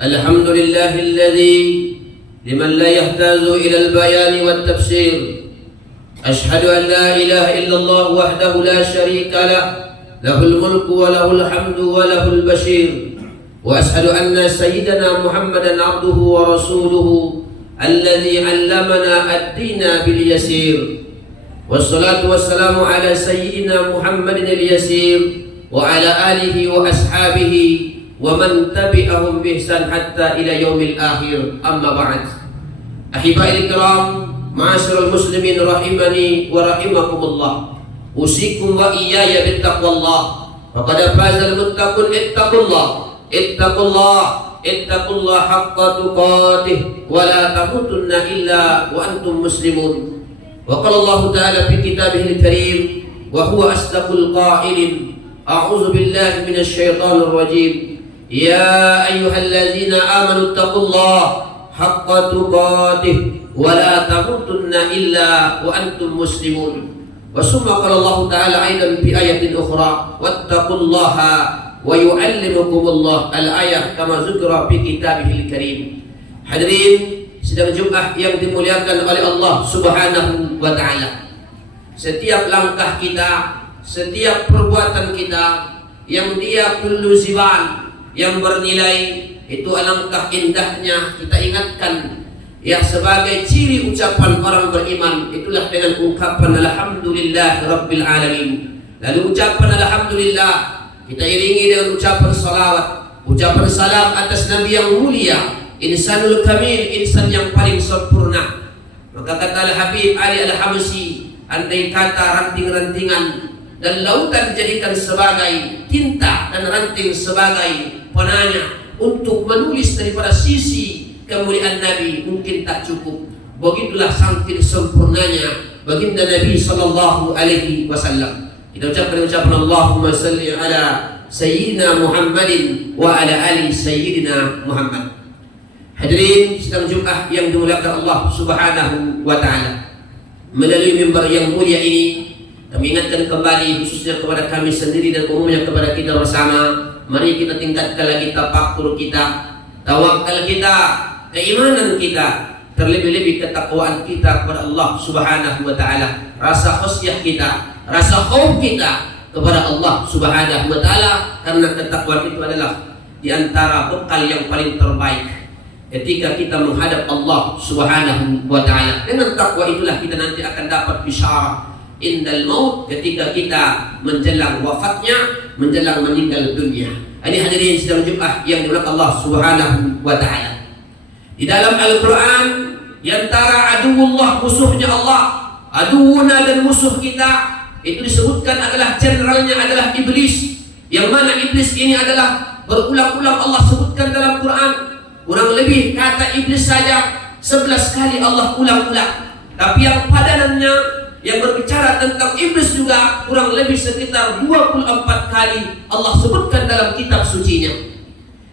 الحمد لله الذي لمن لا يحتاج إلى البيان والتفسير. أشهد أن لا إله إلا الله وحده لا شريك له، له الملك وله الحمد وله البشير. وأشهد أن سيدنا محمدا عبده ورسوله الذي علمنا الدين باليسير. والصلاة والسلام على سيدنا محمد اليسير وعلى آله وأصحابه ومن تبعهم بإحسان حتى إلى يوم الآخر. أما بعد، أحبائي الكرام، معاشر المسلمين رحمني ورحمكم الله، أوصيكم وإياي بتقوى الله، فقد فاز المتقون. اتقوا الله حق تقاته ولا تموتن إلا وأنتم مسلمون. وقال الله تعالى في كتابه الكريم وهو أصدق القائلين: أعوذ بالله من الشيطان الرجيم، يا أيها الذين آمنوا اتقوا الله حق تقاته ولا تموتن إلا وأنتم مسلمون. وثم قال الله تعالى أيضا في آية أخرى: واتقوا الله ويعلمكم الله، الآية كما ذكر في كتابه الكريم. Hadirin sidang Jumat yang dimuliakan oleh Allah Subhanahu wa Ta'ala, setiap langkah kita, setiap perbuatan kita yang dia kullu ziban, yang bernilai, itu alangkah indahnya kita ingatkan ya, sebagai ciri ucapan orang beriman itulah dengan ungkapan alhamdulillah rabbil alamin. Lalu ucapan alhamdulillah kita iringi dengan ucapan salawat, ucapan salam atas Nabi yang mulia, insanul kamil, insan yang paling sempurna. Maka kata Al-Habib Ali Al-Habsyi, andai kata ranting-rantingan dan lautan dijadikan sebagai tinta dan ranting sebagai penanya untuk menulis daripada sisi kemuliaan Nabi, mungkin tak cukup. Begitulah saking sempurnanya baginda Nabi sallallahu alaihi wasallam. Kita ucapkan Allahumma salli ala Sayyidina Muhammadin wa ala ali Sayyidina Muhammad. Hadirin sidang Jumat yang dimuliakan Allah Subhanahu wa Ta'ala, melalui mimbar yang mulia ini kami ingatkan kembali khususnya kepada kami sendiri dan umumnya kepada kita bersama, mari kita tingkatkan lagi tafakkur kita, tawakal kita, keimanan kita, terlebih-lebih ketakwaan kita kepada Allah Subhanahu wa Ta'ala, rasa khasyah kita, rasa khauf kita kepada Allah Subhanahu wa Ta'ala, karena ketakwaan itu adalah di antara bekal yang paling terbaik ketika kita menghadap Allah Subhanahu wa Ta'ala. Dengan takwa itulah kita nanti akan dapat bisyarah indal maut, ketika kita menjelang wafatnya, menjelang meninggal dunia. Ini hadirin sidang Jumat yang dimuliakan Allah Subhanahu wa Ta'ala. Di dalam Al-Quran, di antara aduwullah, musuhnya Allah, aduwuna dan musuh kita, itu disebutkan adalah generalnya adalah iblis, yang mana iblis ini adalah berulang-ulang Allah sebutkan dalam Quran. Kurang lebih kata iblis saja 11 kali Allah ulang-ulang. Tapi yang padanannya yang berbicara tentang iblis juga kurang lebih sekitar 24 kali Allah sebutkan dalam kitab sucinya,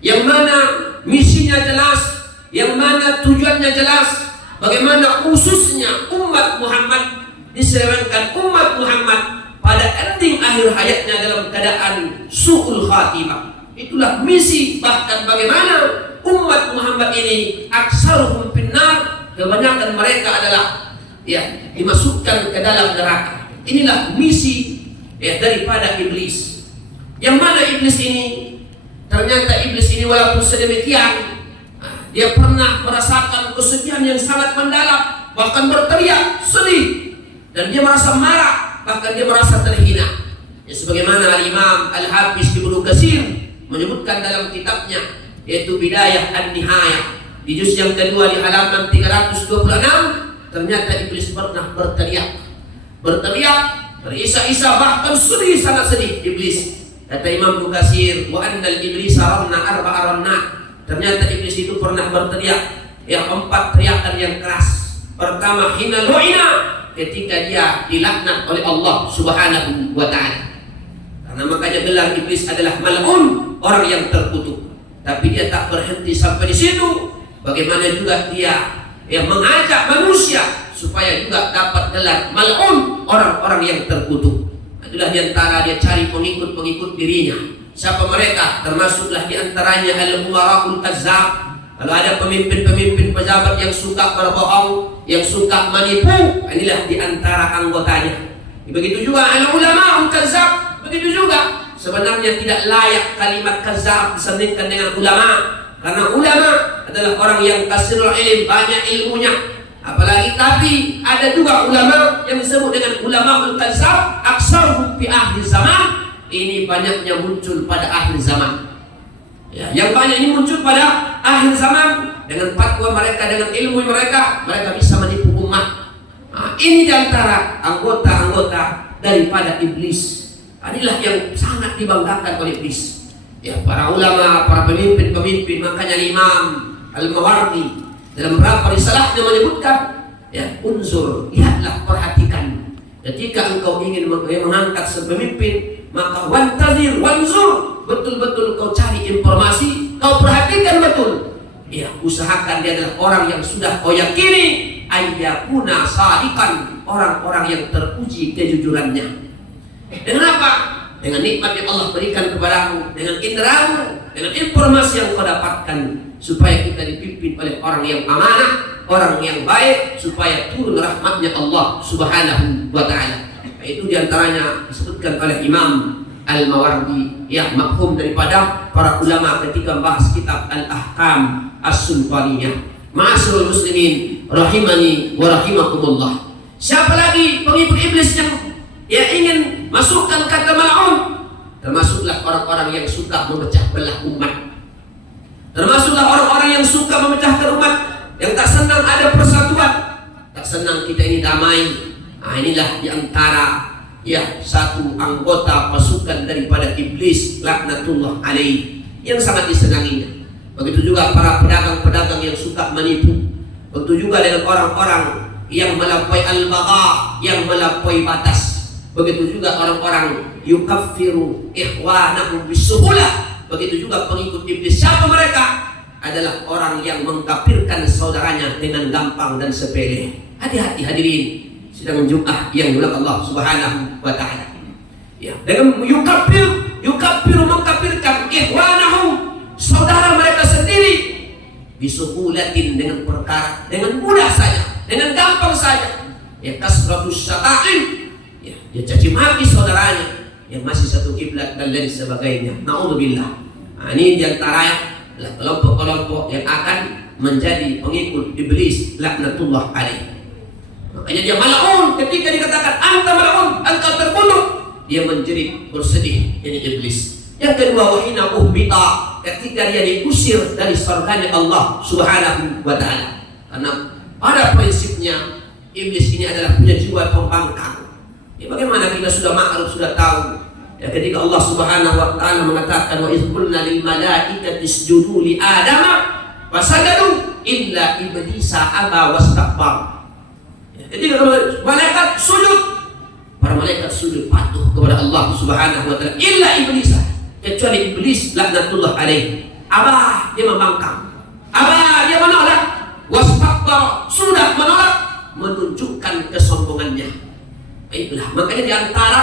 yang mana misinya jelas, yang mana tujuannya jelas, bagaimana khususnya umat Muhammad diserahkan umat Muhammad pada ending akhir hayatnya dalam keadaan su'ul khatimah. Itulah misi, bahkan bagaimana umat Muhammad ini aksaruhum finnar, kebanyakan mereka adalah ya dimasukkan ke dalam neraka. Inilah misi ya daripada iblis. Yang mana iblis ini, ternyata iblis ini walaupun sedemikian, dia pernah merasakan kesedihan yang sangat mendalam, bahkan berteriak sedih, dan dia merasa marah, bahkan dia merasa terhina. Ya, sebagaimana Al-Imam Al-Hafiz Ibnu Katsir menyebutkan dalam kitabnya, yaitu Bidayah An-Nihayah, di juz yang kedua di halaman 326, ternyata iblis pernah berteriak, terisak-isak, bahkan sedih, sangat sedih iblis. Kata Imam Ibnu Katsir, wa annal iblisa ranna arba'a ranna, ternyata iblis itu pernah berteriak yang 4 teriakan yang keras. Pertama, hina lu'ina, ketika dia dilaknat oleh Allah Subhanahu wa Ta'ala. Karena makanya gelar iblis adalah mal'un, orang yang terkutuk. Tapi dia tak berhenti sampai di situ. Bagaimana juga dia yang mengajak manusia supaya juga dapat gelar mal'un, orang-orang yang terkutuk. Itulah diantara dia cari pengikut-pengikut dirinya, Siapa mereka? Termasuklah diantaranya al-umara'ul kazzab. Kalau ada pemimpin-pemimpin pejabat yang suka berbohong, yang suka menipu, inilah diantara anggotanya. Begitu juga al-ulama'ul kazzab. Begitu juga sebenarnya tidak layak kalimat kazzab disandingkan dengan ulama, karena ulama adalah orang yang kasirul ilm, banyak ilmunya. Apalagi tapi ada juga ulama yang disebut dengan ulama'ul kazzab, aksaruhum fi akhir zaman. Ini banyaknya muncul pada akhir zaman. Ya, yang banyak ini muncul pada akhir zaman dengan fatwa mereka, dengan ilmu mereka bisa menipu umat. Nah, ini diantara anggota-anggota daripada iblis. Inilah yang sangat dibanggakan oleh iblis. Ya, para ulama, para pemimpin-pemimpin, makanya Imam Al-Mawardi dalam beberapa risalahnya menyebutkan, ya, unsur, lihatlah, perhatikan. Ketika engkau ingin mengangkat sepemimpin, maka wantazir, wanzur, betul-betul kau cari informasi, kau perhatikan betul. Ya, usahakan dia adalah orang yang sudah kau yakini ayyakuna sadiqan, orang-orang yang teruji kejujurannya. Dengan apa? Dengan nikmat yang Allah berikan kepadamu, dengan indramu, dengan informasi yang kau dapatkan, supaya kita dipimpin oleh orang yang amanah, orang yang baik, supaya turun rahmatnya Allah Subhanahu wa ta'ala. Itu diantaranya disebutkan oleh Imam Al-Mawardi, yang makhum daripada para ulama ketika membahas kitab Al-Ahkam As-Sultaniyah. Ma'asyiral muslimin rahimani wa rahimakumullah. Siapa lagi pengikut iblis yang ingin masukkan kata mal'un? Termasuklah orang-orang yang suka memecah belah umat. Termasuklah orang-orang yang suka memecahkan umat, yang tak senang ada persatuan, tak senang kita ini damai. Nah, inilah diantara, ya, satu anggota pasukan daripada iblis laknatullah alaih yang sangat disenanginya. Begitu juga para pedagang-pedagang yang suka menipu. Begitu juga dengan orang-orang yang melampaui al-bagha, yang melampaui batas. Begitu juga orang-orang yukaffiru ikhwanahum bisuhulah. Begitu juga pengikut iblis. Siapa mereka? Adalah orang yang mengkafirkan saudaranya dengan gampang dan sepele. Hati-hati hadirin sidang Jumat yang dimuliakan Allah Subhanahu wa ta'ala. Ya, dengan yukaffiru mengkafirkan ikhwanahum, saudara mereka sendiri, bisuhulatin, dengan perkara, dengan mudah saja, dengan gampang saja. Ya, kasratus syata'in, ya, dia caci maki saudaranya yang masih satu kiblat dan lain sebagainya. Na'udzubillah. Nah, ini diantaranya kelompok-kelompok yang akan menjadi pengikut iblis laknatullah alaih. Makanya dia mal'un, ketika dikatakan anta mal'un, engkau terkutuk, dia menjerit bersedih, ini iblis. Yang kedua, wahina uhbita, ketika dia diusir dari surganya Allah Subhanahu wa ta'ala. Karena pada prinsipnya iblis ini adalah punya jiwa pembangkang. Ya, bagaimana kita sudah makruf, sudah tahu, ya, ketika Allah Subhanahu wa ta'ala mengatakan wa idh qulna lil malaikati isjudu li adama fasajadu illa iblisa aba wastakbar. Ketika malaikat sujud, para malaikat sujud patuh kepada Allah Subhanahu wa ta'ala, illa iblis, kecuali iblis laknatullah alaih. Abah, dia membangkang. Abah, dia menolak. Wastakbar, sudah menolak, menunjukkan kesombongannya. Baiklah, makanya diantara,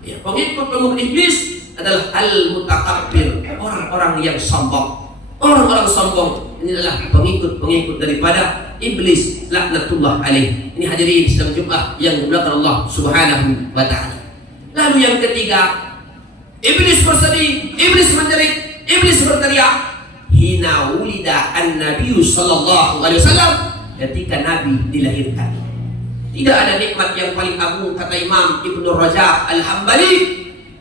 ya, pengikut iblis adalah al-mutakabbir, orang-orang yang sombong. Orang-orang sombong ini adalah pengikut-pengikut daripada iblis laknatullah alaih. Ini hadirin sidang Jumat yang dimuliakan Allah Subhanahu wa ta'ala. Lalu yang ketiga, iblis bersedih, iblis menjerit, iblis berteriak hina wulida an-nabiy sallallahu alaihi wasallam, ketika Nabi dilahirkan. Tidak ada nikmat yang paling agung, kata Imam Ibnu Rajab Al-Hambali,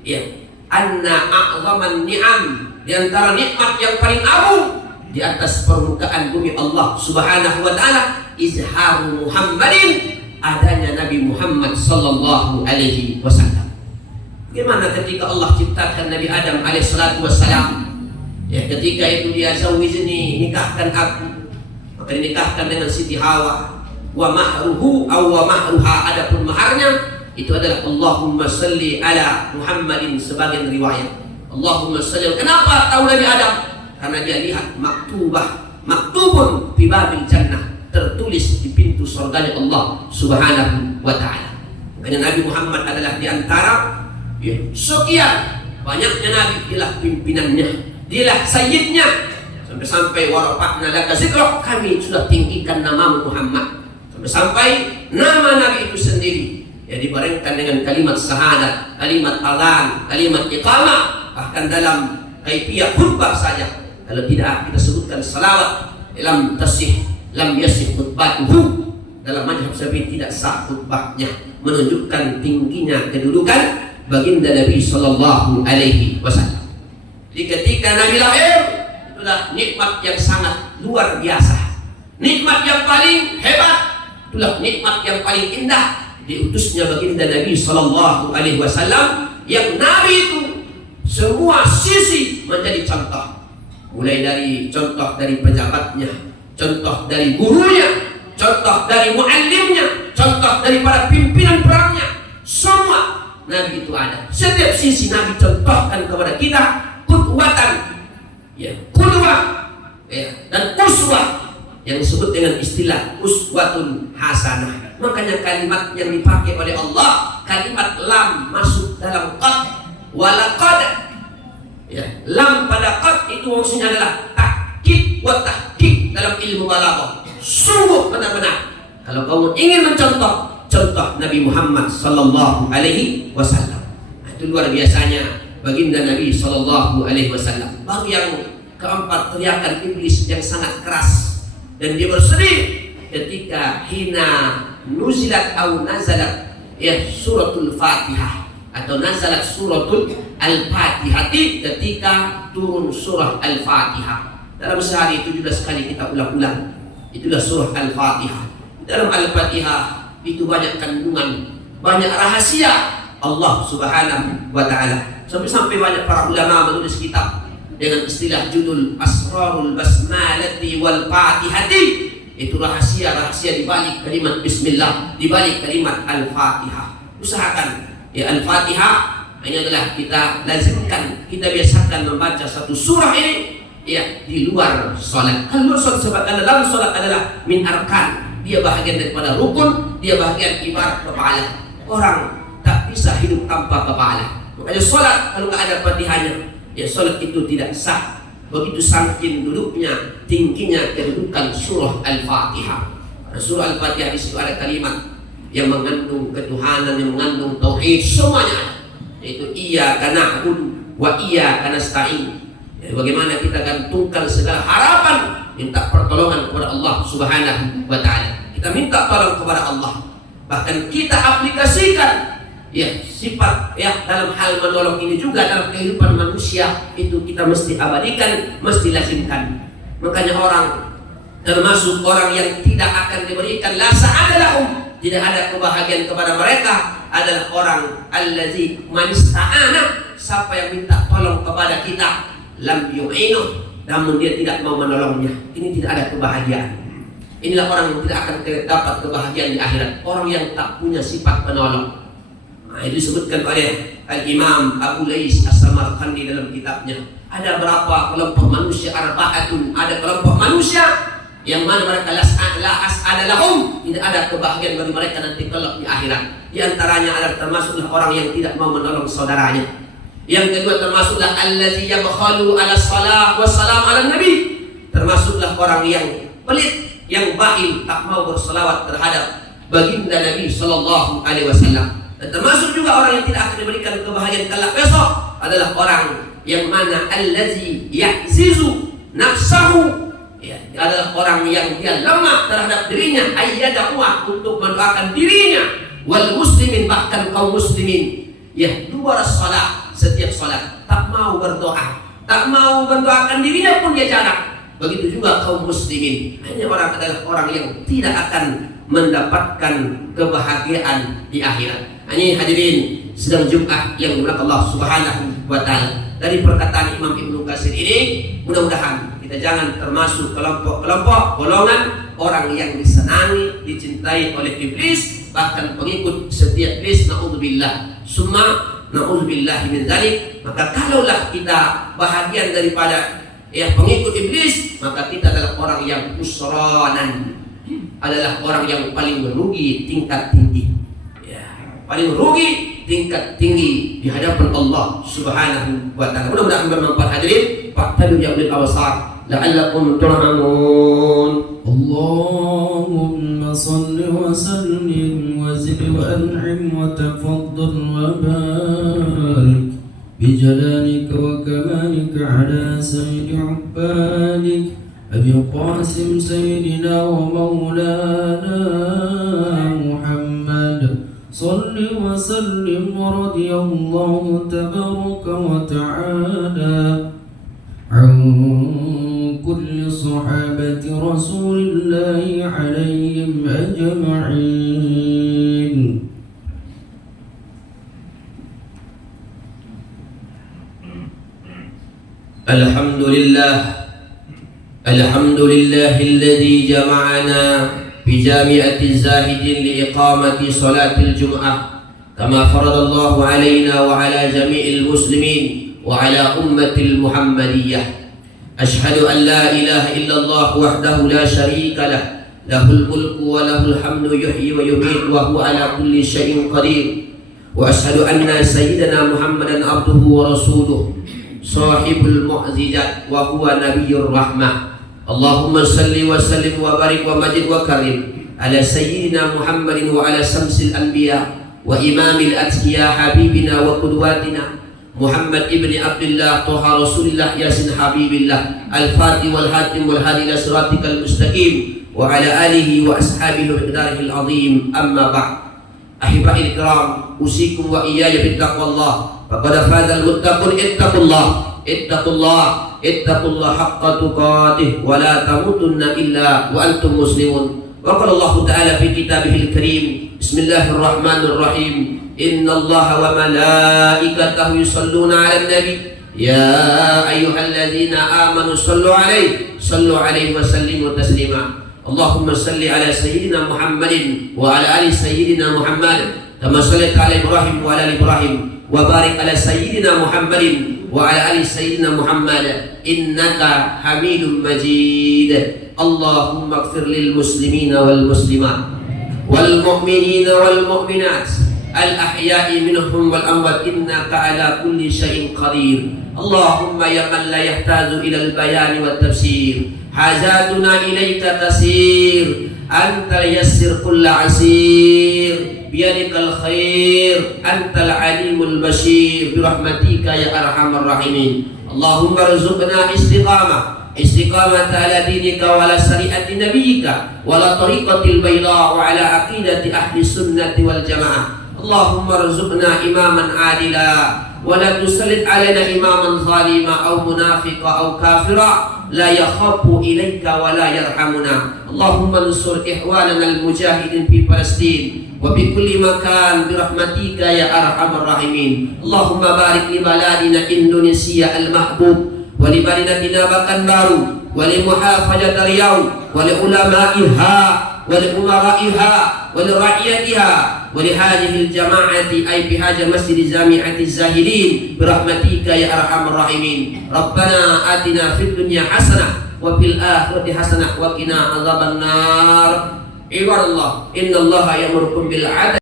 ya, anna a'zaman ni'am, di antara nikmat yang paling agung di atas permukaan bumi Allah Subhanahu wa ta'ala, izharu Muhammadin, adanya Nabi Muhammad sallallahu alaihi wasallam. Bagaimana ketika Allah ciptakan Nabi Adam alaihissalatu wassalam, ya, ketika itu dia zawijni, nikahkan aku, maka dinikahkan dengan Siti Hawa. Wa mahruhu aw wa mahruha, adapun maharnya itu adalah Allahumma salli ala Muhammadin, sebagian riwayat Allahumma salli. Kenapa tahu Nabi Adam? Karena dia lihat maktubun fi babil jannah, tertulis di pintu surganya Allah Subhanahu wa ta'ala. Makanya Nabi Muhammad adalah di antara, ya, sekian banyaknya nabi, dialah pimpinannya, dialah sayyidnya. Sampai-sampai warafa'na laka zikrak, kami sudah tinggikan namamu Muhammad. Sampai-sampai nama nabi itu sendiri ya dibarengkan dengan kalimat syahadat, kalimat azan, kalimat iqamah. Bahkan dalam kaifiyah khutbah saja, kalau tidak kita sebutkan salawat, lam yasih khutbatuhu. Dalam mazhab Syafi'i tidak sah khutbahnya, menunjukkan tingginya kedudukan baginda Nabi sallallahu alaihi wasallam. Jadi ketika Nabi lahir, itulah nikmat yang sangat luar biasa, nikmat yang paling hebat, itulah nikmat yang paling indah, diutusnya baginda Nabi sallallahu alaihi wasallam, yang Nabi itu semua sisi menjadi contoh, mulai dari contoh dari pejabatnya, contoh dari gurunya, contoh dari muallimnya, contoh dari para pimpinan perangnya. Semua Nabi itu ada. Setiap sisi Nabi contohkan kepada kita qudwatan, ya, qudwah, ya, dan uswah, yang disebut dengan istilah uswatun hasanah. Makanya kalimat yang dipakai oleh Allah, kalimat lam masuk dalam qad, walaqad. Ya, lam pada qad itu maksudnya adalah takkid wa tahqiq dalam ilmu balaghah. Sungguh benar-benar kalau kamu ingin mencontoh, contoh Nabi Muhammad sallallahu alaihi wasallam. Itu luar biasanya baginda Nabi sallallahu alaihi wasallam. Baru yang keempat, teriakan iblis yang sangat keras, dan dia bersedih ketika hina nuzilat atau nazalat ya suratul Fatihah, atau nazalat suratul Al-Fatihah, ketika turun surah Al-Fatihah. Dalam sehari 17 kali kita ulang-ulang, itulah surah Al-Fatihah. Dalam Al-Fatihah itu banyak kandungan, banyak rahasia Allah Subhanahu wa Ta'ala. Sampai-sampai banyak para ulama menulis kitab dengan istilah judul Asrarul Basmalati wal Fatihati. Itu rahasia-rahasia di balik kalimat bismillah, di balik kalimat Al-Fatihah. Usahakan ya Al-Fatihah ini adalah kita lazimkan, kita biasakan membaca satu surah ini ya di luar sholat. Kalau sholat sebab dalam sholat adalah min arkan, dia bahagian daripada rukun, dia bahagian ibarat kepala. Orang tak bisa hidup tanpa kepala. Makanya sholat kalau tak ada fatihahnya, ya sholat itu tidak sah. Begitu saking duduknya, tingginya kedudukan surah Al-Fatihah. Surah Al-Fatihah di situ ada kalimat yang mengandung ketuhanan, yang mengandung tauhid, semuanya ada. Yaitu iyyaka na'budu wa iyyaka nasta'in. Bagaimana kita gantungkan segala harapan, minta pertolongan kepada Allah Subhanahu wa Ta'ala. Kita minta tolong kepada Allah. Bahkan kita aplikasikan ya sifat ya dalam hal menolong ini juga dalam kehidupan manusia, itu kita mesti abadikan, mesti lazimkan. Makanya orang, termasuk orang yang tidak akan diberikan la sa'adalahum, tidak ada kebahagiaan kepada mereka, adalah orang allazi manista'ana, siapa yang minta tolong kepada kita, lam yu'inu, namun dia tidak mau menolongnya. Ini tidak ada kebahagiaan. Inilah orang yang tidak akan dapat kebahagiaan di akhirat, orang yang tak punya sifat penolong. Nah, itu disebutkan oleh Al-Imam Abu Lais As-Samarqandi dalam kitabnya. Ada berapa kelompok manusia, arba'atun, ada kelompok manusia yang mana mereka la as'adalahum, tidak ada kebahagiaan bagi mereka nanti kelak di akhirat. Di antaranya adalah termasuklah orang yang tidak mau menolong saudaranya. Yang kedua termasuklah allazi yabkhalu ala salah wassalam ala nabi, termasuklah orang yang pelit, yang bakhil, tak mau berselawat terhadap baginda Nabi sallallahu alaihi wasallam. Dan termasuk juga orang yang tidak akan diberikan kebahagiaan kelak besok adalah orang yang mana allazi ya'zizu nafsahu, ya, adalah orang yang dia lemah terhadap dirinya, ayyadahu, untuk mendoakan dirinya, wal muslimin, bahkan kaum muslimin, ya, luar salat, setiap salat tak mau berdoa, tak mau mendoakan dirinya pun dia jarang. Begitu juga kaum muslimin. Hanya orang adalah orang yang tidak akan mendapatkan kebahagiaan di akhirat. Hanya hadirin sedang Jumat yang dimuliakan Allah Subhanahu wa Ta'ala. Dari perkataan Imam Ibnu Katsir ini, mudah-mudahan kita jangan termasuk kelompok-kelompok golongan orang yang disenangi, dicintai oleh iblis, bahkan pengikut setia iblis. Na'udzubillah, summa na'udzubillah min dzalik. Maka kalaulah kita bahagian daripada ya pengikut iblis, maka kita adalah orang yang khusranan, adalah orang yang paling merugi tingkat tinggi. Ya, paling rugi, tingkat tinggi di hadapan Allah Subhanahu wa taala. Mudah-mudahan bermanfaat hadirin. Fa'tabiru ya ulil absar la'allakum turhamun. اللهم صل وسلم وزد وأنعم وتفضل وبارك بجلالك وكمالك على سيد عبادك أبي القاسم سيدنا ومولانا محمد صل وسلم ورضي الله تبارك وتعالى عن كل صحابة رسول الله عليهم أجمعين. الحمد لله الذي جمعنا بجامعة الزاهدين لإقامة صلاة الجمعة كما فرض الله علينا وعلى جميع المسلمين وعلى أمة المحمدية. أشهد أن لا إله إلا الله وحده لا شريك له له الملك وله الحمد يحيي ويميت وهو على كل شيء قدير. وأشهد أن سيدنا محمدا عبده ورسوله صاحب المعجزات وهو نبي الرحمة. اللهم صل وسلم وبارك ومجد وكرم على سيدنا محمد وعلى شمس الأنبياء وإمام الأتقياء حبيبنا وقدواتنا محمد ابن عبد الله طه رسول الله ياسين حبيب الله الفاتح والهاتم والهادي إلى صراطك المستقيم وعلى آله وأصحابه ومقداره العظيم. أما بعد أحبائي الكرام أوصيكم وإياي بتقوى الله فقد فاز المتقون. اتقوا الله حق تقاته ولا تموتن إلا وأنتم مسلمون. وقال الله تعالى في كتابه الكريم بسم الله الرحمن الرحيم إن الله وملائكته يصلون على النبي يا أيها الذين آمنوا صلوا عليه وسلموا تسليما. اللهم صل على سيدنا محمد وعلى آل سيدنا محمد كما صليت على إبراهيم وعلى آل إبراهيم وبارك على سيدنا محمد وعلى آل سيدنا محمد إنك حميد مجيد. اللهم اغفر للمسلمين والمسلمات والمؤمنين والمؤمنات الأحياء منهم والأموات إنك على كل شيء قدير. اللهم يا من لا يحتاج إلى البيان والتفسير حاجاتنا إليك تسير أنت يسر كل عسير بيدك الخير أنت العليم البشير برحمتك يا أرحم الراحمين. اللهم ارزقنا استقامة على دينك وعلى شريعة نبيك وعلى طريقة البيضاء وعلى عقيدة أهل السنة والجماعة. اللهم ارزقنا إماما عادلا ولا تسلط علينا إماما ظالما أو منافقا أو كافرا لا يخاف إليك ولا يرحمنا. اللهم انصر إخواننا المجاهدين في فلسطين وبكل مكان برحمتك يا أرحم الراحمين. اللهم بارك لبلادنا إندونيسيا المحبوب ولمدينتنا بكنبارو ولمحافظة رياض ولعلمائها ولأمرائها ولرعيتها ولهذه الجماعة أي بهذا مسجد جامعة الزاهدين برحمتك يا أرحم الراحمين. ربنا آتنا في الدنيا حسنة وفي الآخرة حسنة وقنا عذاب النار. عباد الله إن الله يأمركم بالعدل